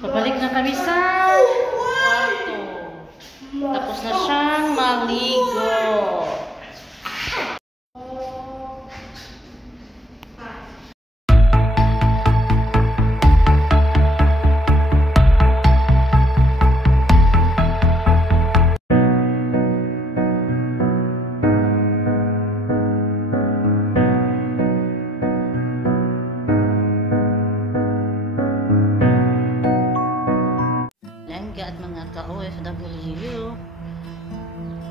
Pabalik na kami sa kwarto. Tapos na siyang maligo. At mga ka-OFW,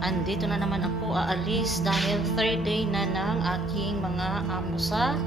andito na naman ako aalis dahil third day na ng aking mga amo sa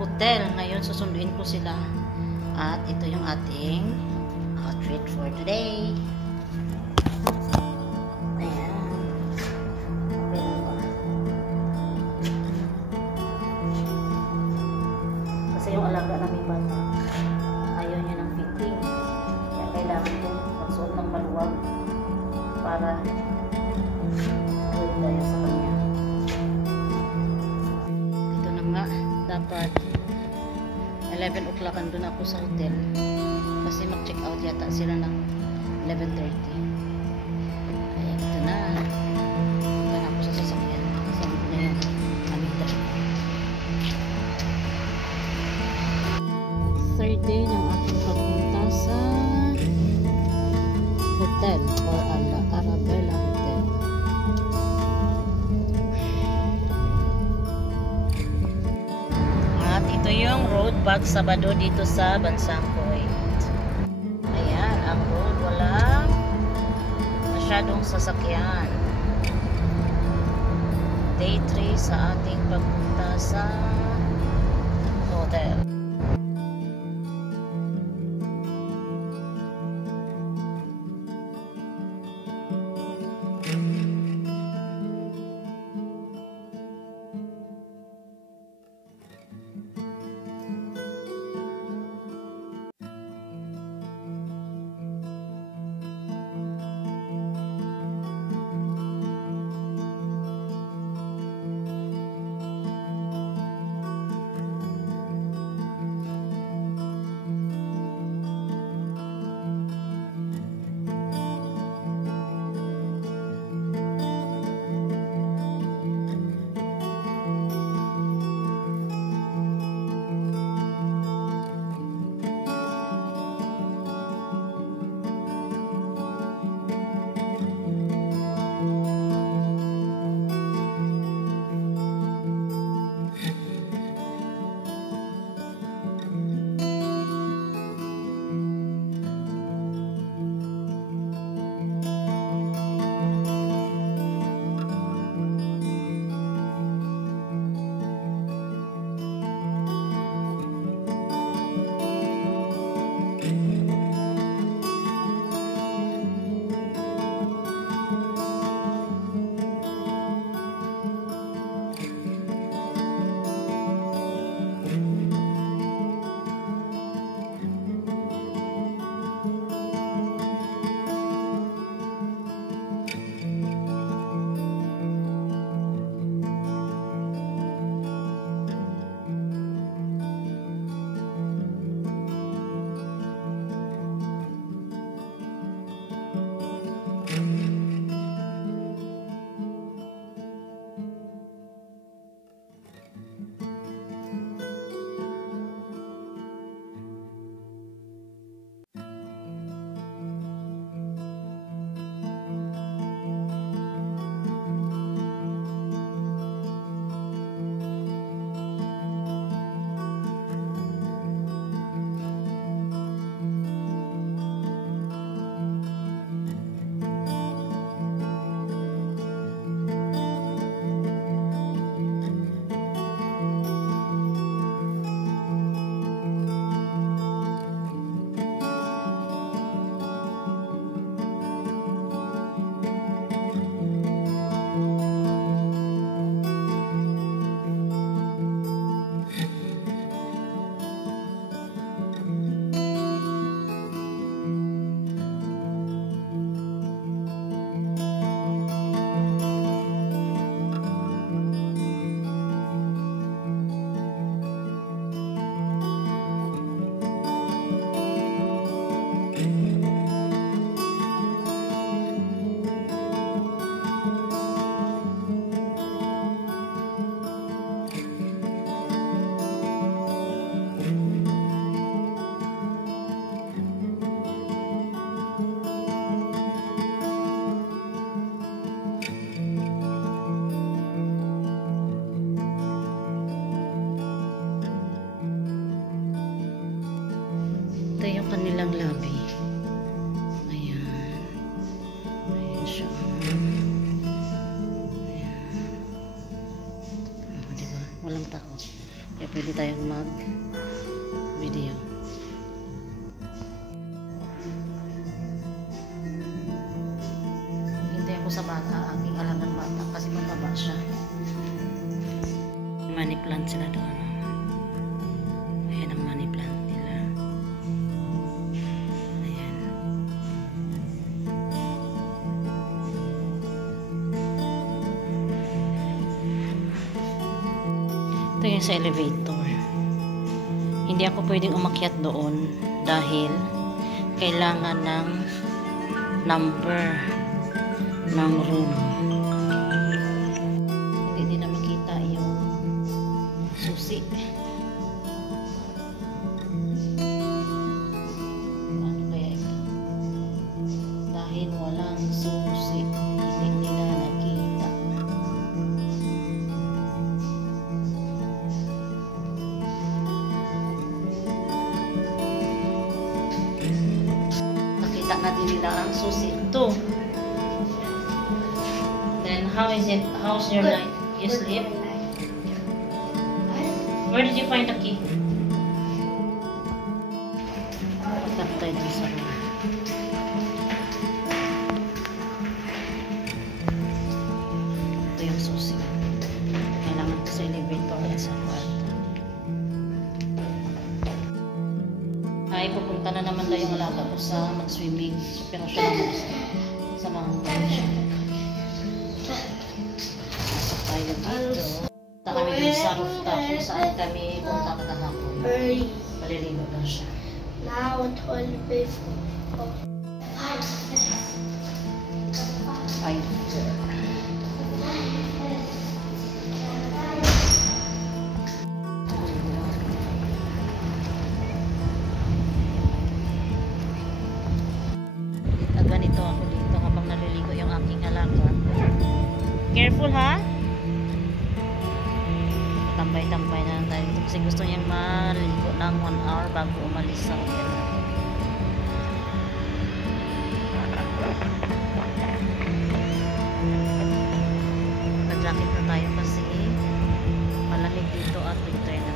hotel. Ngayon susunduin ko sila at ito yung ating outfit for today. Ayan. Kasi yung alaga namin bata ayaw niya ng fitting. Kailangan kong magsuot ng maluwag para gawin tayo sa kanya. Ito na nga, dapat 11 o'clock andun ako sa hotel kasi mag-check out yata sila ng 11:30. Ayan, ito na. Ito na ako sa sasakyan. Sabi ko na yan, amita. Third day ng aking pagpunta sa hotel or Arabella Hotel. At ito yung road pag Sabado dito sa bansang Kuwait. Ayan, ang road walang masyadong sasakyan. Day 3 sa ating pagpunta sa hotel. Ito yung kanilang lobby. Ayan. Ayan siya. Ayan. Diba? Walang tao. Kaya pwede tayong mag-video. Hintay ako sa bata, aking alagang bata, kasi mababa siya. Money plant sila doon. Ayan ang money plant nila. Ayan. Ito yung sa elevator. Hindi ako pwedeng umakyat doon dahil kailangan ng number ng room. Hindi na makita yung susi. Ano kaya ito? Dahil walang susi, hindi nila nakita. Nakita na din nila ang susi. Ito. Then how is it? How's your night? You sleep? Where did you find the key? Tap tayo dun sa room. Ito yung susi. Kailangan ko sa elevator at sa kwarto. Ay, pupunta na naman na yung alaga ko sa mag-swimming. Pero siya naman sa mga siya. Pasok tayo dito. Punta kami dun sa rooftop kung saan kami punta kahapon. Paliligo lang siya. Now 12 before. Ay. Ganito ako dito habang naliligo yung aking alaga. Careful ha! Tambay-tambay na lang tayo kasi gusto niyang maligo ng 1 hour bago umalis sa hotel natin. Nag-jacket na tayo kasi malamig dito at winter na.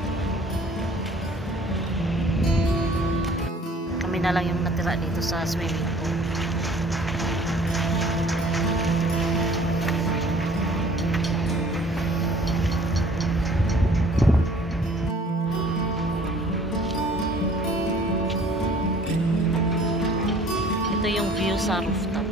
Kami na lang yung natira dito sa swimming pool. Ito yung view sa rooftop.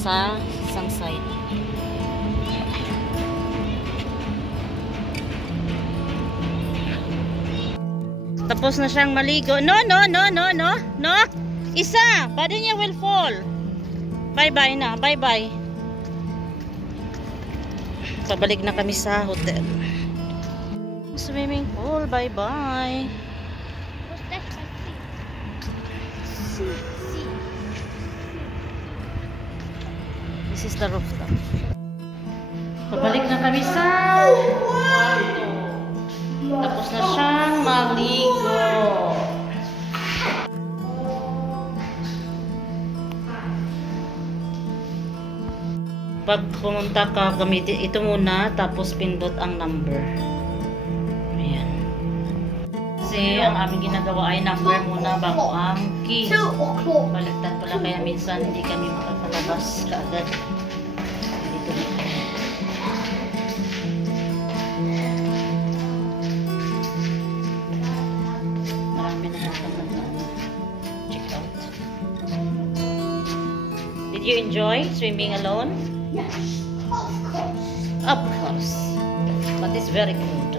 Sa isang side. Tapos na siyang maligo. No. Isa! Body niya will fall. Bye-bye na. Bye-bye. Pabalik na kami sa hotel. Swimming pool. Bye-bye. This is the rooftop. Pabalik na kami sa kwarto. Tapos na siyang maligo. Pag pumunta ka, gamitin ito muna, tapos pindot ang number. Ayan. Kasi ang aming ginagawa ay number muna bago ang key. 2 o'clock. Baliktad pala, kaya minsan hindi kami makapalabas kaagad. Dito na. Marami na hatang check out. Did you enjoy swimming alone? Yes, of course. Of course. But it's very good.